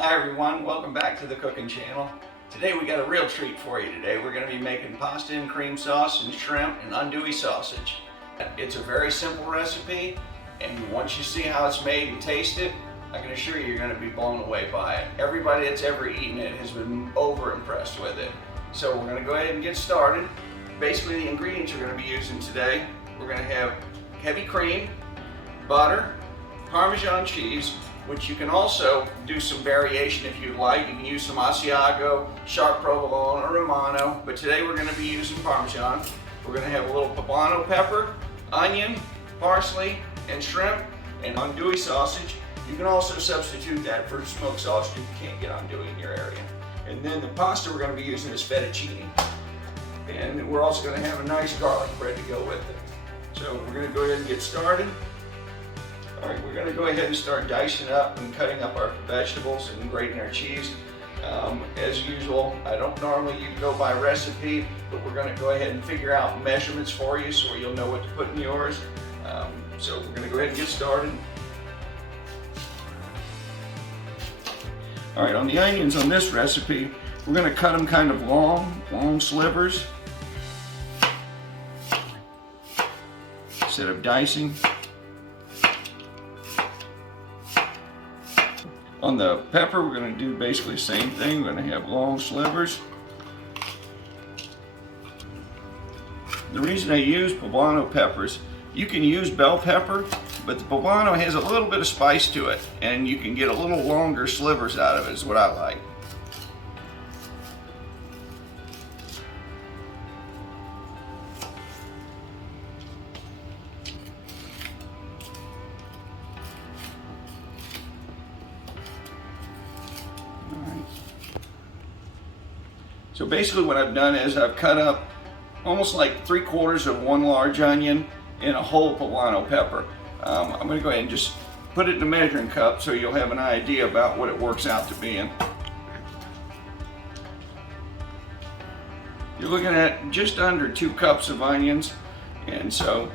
Hi everyone, welcome back to the cooking channel. Today we got a real treat for you today. We're going to be making pasta and cream sauce and shrimp and andouille sausage. It's a very simple recipe, and once you see how it's made and taste it, I can assure you you're going to be blown away by it. Everybody that's ever eaten it has been over impressed with it. So we're going to go ahead and get started. Basically the ingredients we're going to be using today, we're going to have heavy cream, butter, Parmesan cheese, which you can also do some variation if you'd like. You can use some Asiago, sharp provolone, or Romano, but today we're going to be using Parmesan. We're going to have a little poblano pepper, onion, parsley, and shrimp, and andouille sausage. You can also substitute that for smoked sausage if you can't get andouille in your area. And then the pasta we're going to be using is fettuccine. And we're also going to have a nice garlic bread to go with it. So we're going to go ahead and get started. All right, we're going to go ahead and start dicing up and cutting up our vegetables and grating our cheese. As usual, I don't normally go by recipe, but we're going to go ahead and figure out measurements for you so you'll know what to put in yours. So we're going to go ahead and get started. All right, on the onions on this recipe, we're going to cut them kind of long slivers instead of dicing. On the pepper, we're going to do basically the same thing. We're going to have long slivers. The reason I use poblano peppers, you can use bell pepper, but the poblano has a little bit of spice to it, and you can get a little longer slivers out of it, is what I like. So basically what I've done is I've cut up almost like 3/4 of one large onion and a whole poblano pepper. I'm going to go ahead and just put it in a measuring cup so you'll have an idea about what it works out to be in. You're looking at just under 2 cups of onions, and so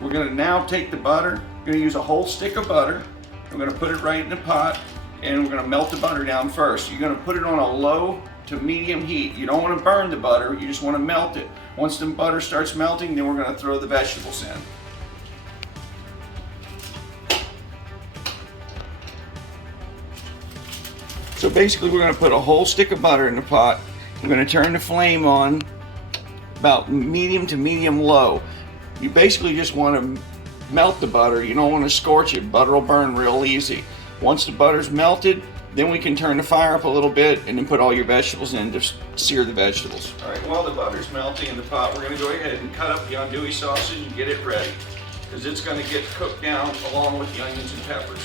we're going to now take the butter. We're going to use a whole stick of butter. We're going to put it right in the pot, and we're going to melt the butter down first. You're going to put it on a low to medium heat. You don't want to burn the butter, you just want to melt it. Once the butter starts melting, then we're going to throw the vegetables in. So basically we're going to put a whole stick of butter in the pot. We're going to turn the flame on about medium to medium low. You basically just want to melt the butter. You don't want to scorch it. Butter will burn real easy. Once the butter's melted, then we can turn the fire up a little bit and then put all your vegetables in to sear the vegetables. All right, while the butter's melting in the pot, we're going to go ahead and cut up the andouille sausage and get it ready, because it's going to get cooked down along with the onions and peppers.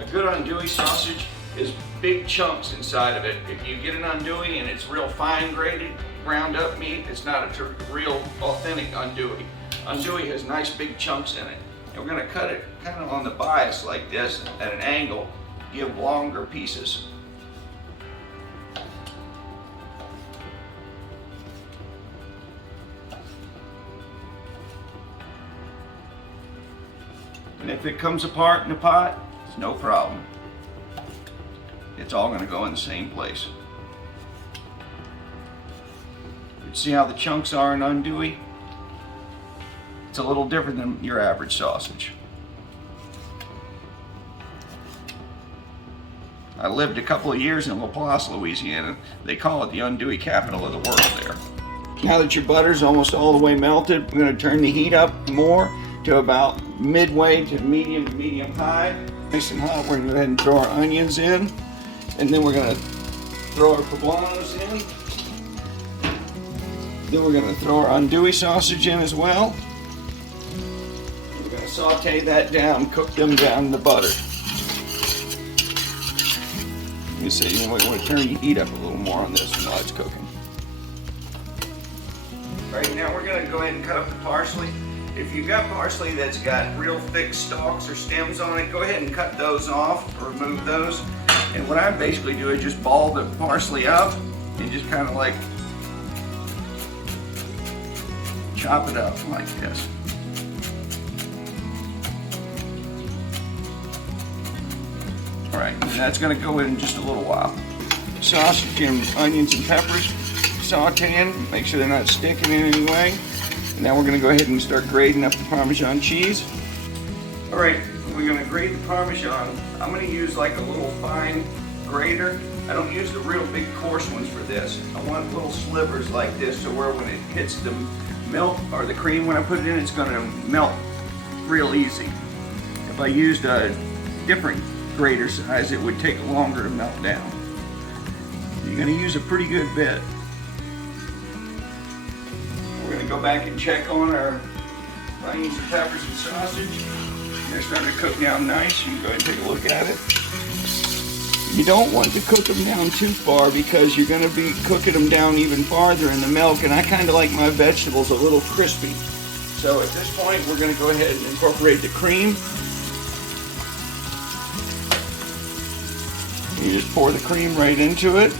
A good andouille sausage is big chunks inside of it. If you get an andouille and it's real fine grated, ground up meat, it's not a real authentic andouille. Andouille has nice big chunks in it. And we're going to cut it kind of on the bias like this at an angle, give longer pieces. And if it comes apart in the pot, it's no problem. It's all going to go in the same place. You can see how the chunks are in andouille. It's a little different than your average sausage. I lived a couple of years in La Place, Louisiana. They call it the andouille capital of the world there. Now that your butter's almost all the way melted, we're going to turn the heat up more to about midway to medium high. Nice and hot, we're going to go ahead and throw our onions in, and then we're going to throw our poblanos in. Then we're going to throw our andouille sausage in as well. Saute that down, cook them down in the butter. Let me see, you want to turn your heat up a little more on this while it's cooking. All right, now we're going to go ahead and cut up the parsley. If you've got parsley that's got real thick stalks or stems on it, go ahead and cut those off or remove those. And what I basically do is just ball the parsley up and just kind of like chop it up like this. All right, and that's gonna go in just a little while. Sausage and onions and peppers, sauteing, make sure they're not sticking in any way. And now we're gonna go ahead and start grating up the Parmesan cheese. All right, we're gonna grate the Parmesan. I'm gonna use like a little fine grater. I don't use the real big coarse ones for this. I want little slivers like this so where when it hits the milk or the cream when I put it in, it's gonna melt real easy. If I used a different grater size, it would take longer to melt down. You're gonna use a pretty good bit. We're gonna go back and check on our onions and peppers and sausage. They're starting to cook down nice. You can go ahead and take a look at it. You don't want to cook them down too far because you're going to be cooking them down even farther in the milk, and I kind of like my vegetables a little crispy. So at this point we're going to go ahead and incorporate the cream. You just pour the cream right into it.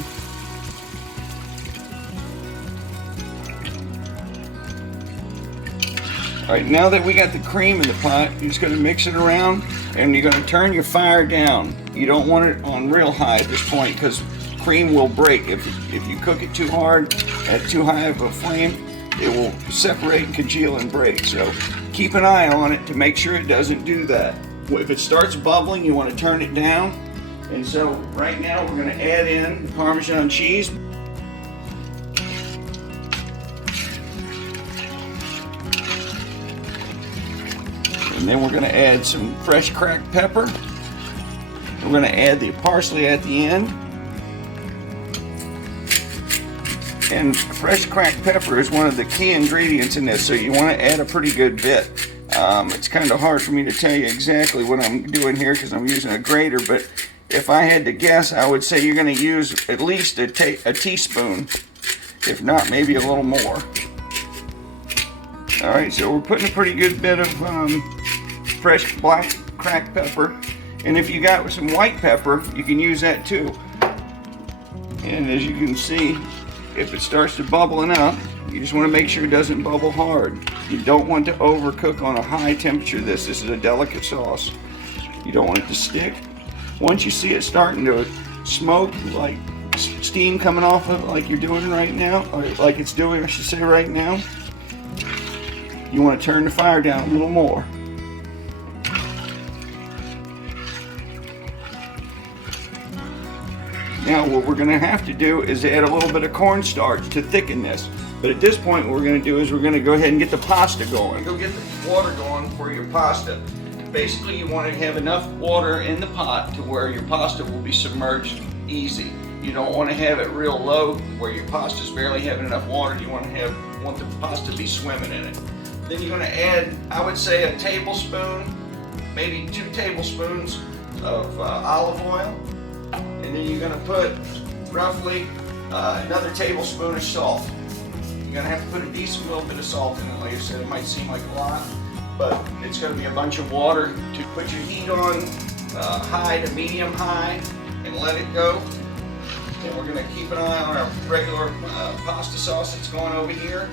All right, now that we got the cream in the pot, you're just going to mix it around and you're going to turn your fire down. You don't want it on real high at this point because cream will break. If you cook it too hard at too high of a flame, it will separate and congeal and break. So keep an eye on it to make sure it doesn't do that. If it starts bubbling, you want to turn it down. And so right now we're going to add in the Parmesan cheese. And then we're going to add some fresh cracked pepper. We're going to add the parsley at the end. And fresh cracked pepper is one of the key ingredients in this, so you want to add a pretty good bit. It's kind of hard for me to tell you exactly what I'm doing here because I'm using a grater, but if I had to guess, I would say you're going to use at least a teaspoon, if not maybe a little more. All right, so we're putting a pretty good bit of fresh black cracked pepper, and if you got some white pepper, you can use that too. And as you can see, if it starts to bubbling up, you just want to make sure it doesn't bubble hard. You don't want to overcook on a high temperature. This is a delicate sauce. You don't want it to stick. Once you see it starting to smoke, like steam coming off of it, like you're doing right now, or like it's doing, I should say, right now, you want to turn the fire down a little more. Now what we're going to have to do is add a little bit of cornstarch to thicken this. But at this point what we're going to do is we're going to go ahead and get the pasta going. Go get the water going for your pasta. Basically you want to have enough water in the pot to where your pasta will be submerged easy. You don't want to have it real low where your pasta's barely having enough water. You want the pasta to be swimming in it. Then you're going to add, I would say, a tablespoon, maybe 2 tablespoons of olive oil. And then you're going to put roughly another tablespoon of salt. You're going to have to put a decent little bit of salt in it. Like I said, it might seem like a lot, but it's going to be a bunch of water. To put your heat on high to medium high and let it go. And we're going to keep an eye on our regular pasta sauce that's going over here.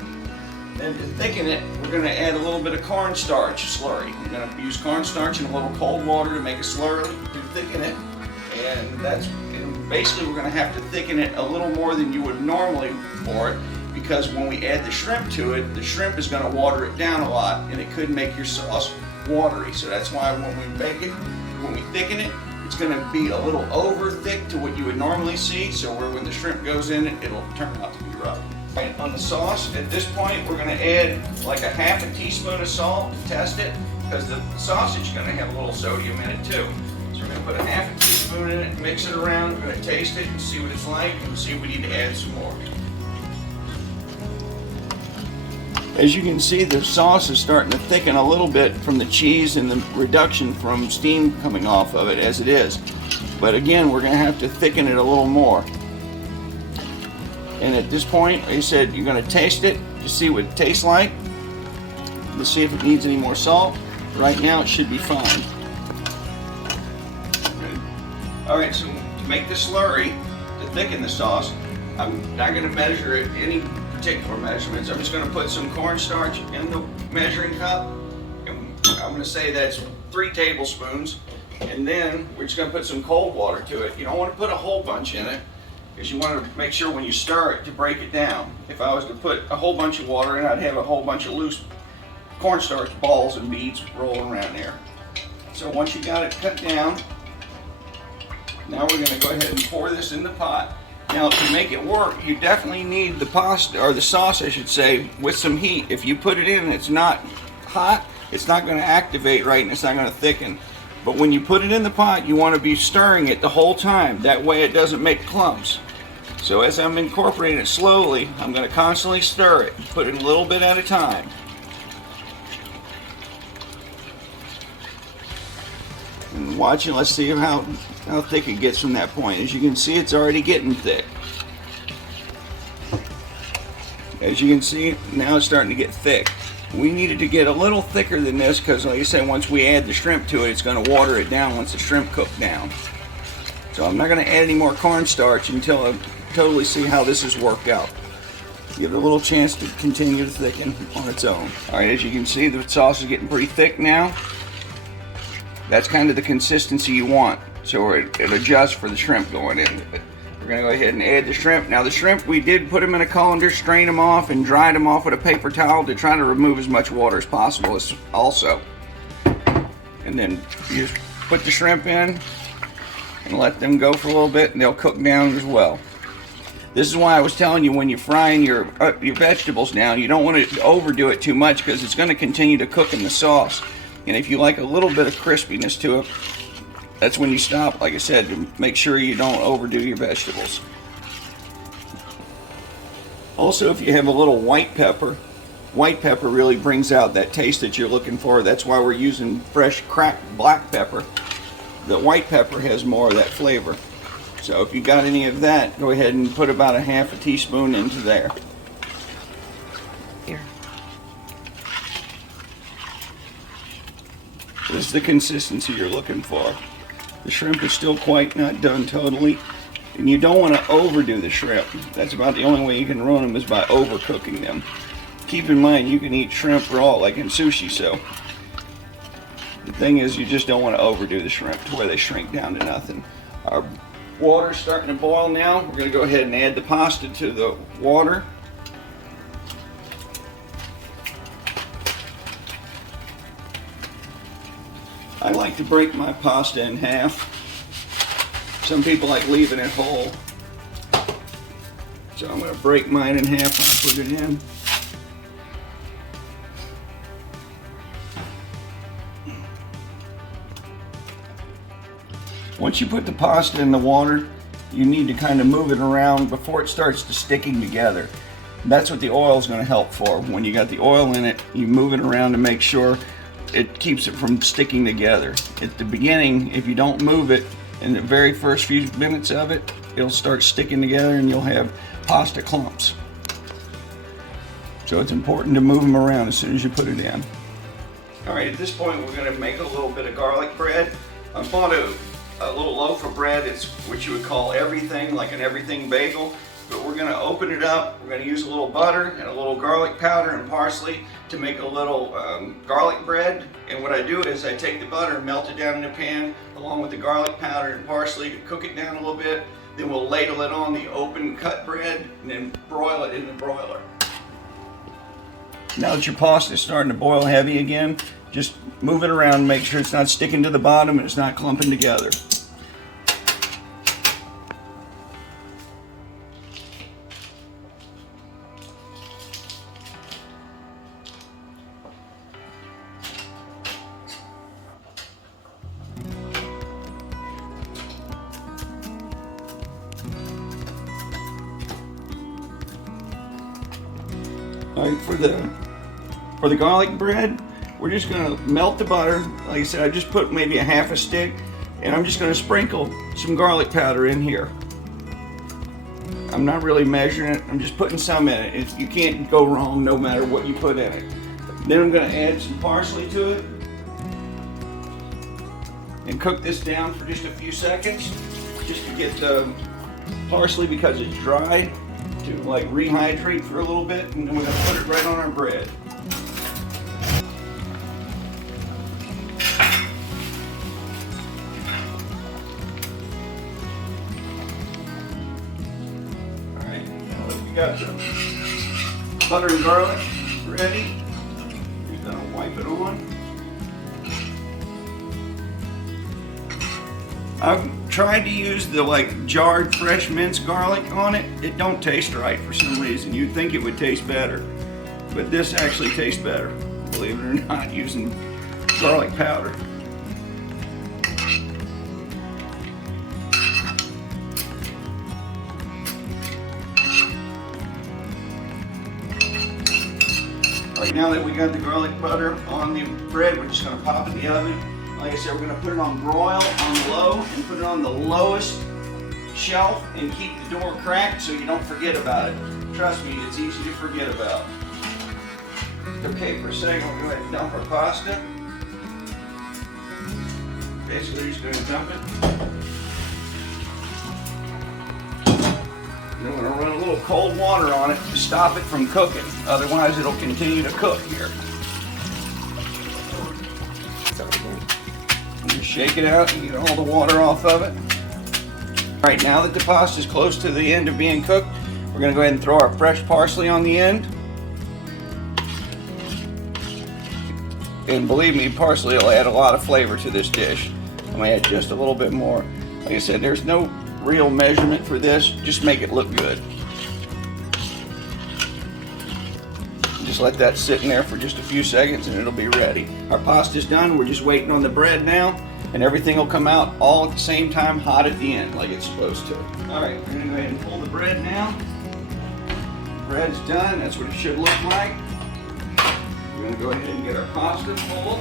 And to thicken it, we're going to add a little bit of cornstarch slurry. We're going to use cornstarch in a little cold water to make a slurry to thicken it. And basically we're going to have to thicken it a little more than you would normally for it, because when we add the shrimp to it, the shrimp is going to water it down a lot and it could make your sauce watery. So that's why when we make it, when we thicken it, it's going to be a little over thick to what you would normally see, so where when the shrimp goes in it, it'll turn out to be rough. Right, on the sauce, at this point we're going to add like a half a teaspoon of salt to test it, because the sausage is going to have a little sodium in it too. So we're going to put a half a teaspoon in it, mix it around, we're going to taste it and see what it's like and see if we need to add some more. As you can see, the sauce is starting to thicken a little bit from the cheese and the reduction from steam coming off of it as it is. But again, we're going to have to thicken it a little more. And at this point, like I said, you're going to taste it to see what it tastes like. Let's see if it needs any more salt. Right now, it should be fine. Alright, so to make the slurry, to thicken the sauce, I'm not going to measure it any particular measurements. I'm just going to put some cornstarch in the measuring cup. And I'm going to say that's 3 tablespoons. And then we're just gonna put some cold water to it. You don't want to put a whole bunch in it, because you want to make sure when you stir it to break it down. If I was to put a whole bunch of water in, I'd have a whole bunch of loose cornstarch balls and beads rolling around there. So once you got it cut down, now we're going to go ahead and pour this in the pot. Now to make it work, you definitely need the pasta, or the sauce I should say, with some heat. If you put it in and it's not hot, it's not going to activate right and it's not going to thicken. But when you put it in the pot, you want to be stirring it the whole time. That way it doesn't make clumps. So as I'm incorporating it slowly, I'm going to constantly stir it, put it a little bit at a time. And watch it, let's see how thick it gets from that point. As you can see, it's already getting thick. As you can see, now it's starting to get thick. We needed to get a little thicker than this because, like I said, once we add the shrimp to it, it's going to water it down once the shrimp cook down. So I'm not going to add any more cornstarch until I totally see how this has worked out. Give it a little chance to continue to thicken on its own. Alright, as you can see, the sauce is getting pretty thick now. That's kind of the consistency you want, so it adjusts for the shrimp going in. We're going to go ahead and add the shrimp. Now the shrimp, we did put them in a colander, strain them off, and dried them off with a paper towel to try to remove as much water as possible also. And then you just put the shrimp in and let them go for a little bit, and they'll cook down as well. This is why I was telling you, when you're frying your vegetables down, you don't want to overdo it too much because it's going to continue to cook in the sauce. And if you like a little bit of crispiness to it, that's when you stop, like I said, to make sure you don't overdo your vegetables. Also, if you have a little white pepper really brings out that taste that you're looking for. That's why we're using fresh cracked black pepper. The white pepper has more of that flavor. So if you got any of that, go ahead and put about a half a teaspoon into there. Here. This is the consistency you're looking for. The shrimp is still quite not done totally, and you don't want to overdo the shrimp. That's about the only way you can ruin them, is by overcooking them. Keep in mind, you can eat shrimp raw like in sushi, so the thing is, you just don't want to overdo the shrimp to where they shrink down to nothing. Our water's starting to boil now. We're going to go ahead and add the pasta to the water. I like to break my pasta in half. Some people like leaving it whole. So I'm going to break mine in half and put it in. Once you put the pasta in the water, you need to kind of move it around before it starts to sticking together. That's what the oil is going to help for. When you got the oil in it, you move it around to make sure it keeps it from sticking together. At the beginning, if you don't move it, in the very first few minutes of it, it'll start sticking together and you'll have pasta clumps. So it's important to move them around as soon as you put it in. Alright, at this point we're going to make a little bit of garlic bread. I bought a little loaf of bread. It's what you would call everything, like an everything bagel. But we're going to open it up. We're going to use a little butter and a little garlic powder and parsley to make a little garlic bread. And what I do is I take the butter and melt it down in a pan along with the garlic powder and parsley to cook it down a little bit. Then we'll ladle it on the open cut bread and then broil it in the broiler. Now that your pasta is starting to boil heavy again, just move it around and make sure it's not sticking to the bottom and it's not clumping together. All right, for the garlic bread, we're just gonna melt the butter. Like I said, I just put maybe a half a stick, and I'm just gonna sprinkle some garlic powder in here. I'm not really measuring it, I'm just putting some in it. You can't go wrong no matter what you put in it. Then I'm gonna add some parsley to it, and cook this down for just a few seconds, just to get the parsley, because it's dry, to like rehydrate for a little bit, and then we're gonna put it right on our bread. got the butter and garlic ready. You're gonna wipe it on. I've tried to use the jarred fresh minced garlic on it. It don't taste right for some reason. You'd think it would taste better, but this actually tastes better, believe it or not, using garlic powder. Right now that we got the garlic butter on the bread, we're just going to pop it in the oven. Like I said, we're going to put it on broil on low and put it on the lowest shelf and keep the door cracked so you don't forget about it. Trust me, it's easy to forget about. Okay, for a second, we'll go ahead and dump our pasta. Basically, we're just going to dump it. Then we're going to run a little cold water on it to stop it from cooking. Otherwise, it'll continue to cook here. Just shake it out and get all the water off of it. All right, now that the pasta is close to the end of being cooked, we're going to go ahead and throw our fresh parsley on the end. And believe me, parsley will add a lot of flavor to this dish. I'm going to add just a little bit more. Like I said, there's no real measurement for this. Just make it look good. Just let that sit in there for just a few seconds and it'll be ready. Our pasta's done. We're just waiting on the bread now, and everything will come out all at the same time, hot at the end, like it's supposed to. All right, we're gonna go ahead and pull the bread now. Bread's done. That's what it should look like. We're gonna go ahead and get our pasta pulled,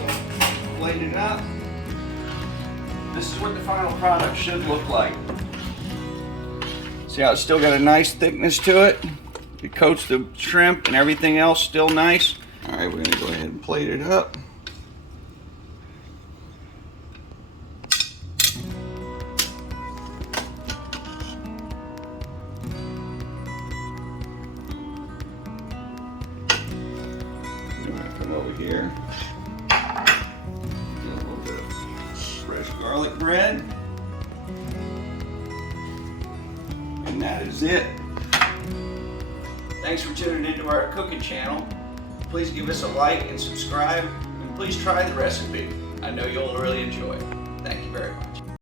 plated up. This is what the final product should look like. See how it's still got a nice thickness to it? It coats the shrimp and everything else still nice. All right, we're gonna go ahead and plate it up. Come over here. Get a little bit of fresh garlic bread. And that is it. Thanks for tuning into our cooking channel. Please give us a like and subscribe, and please try the recipe. I know you'll really enjoy it.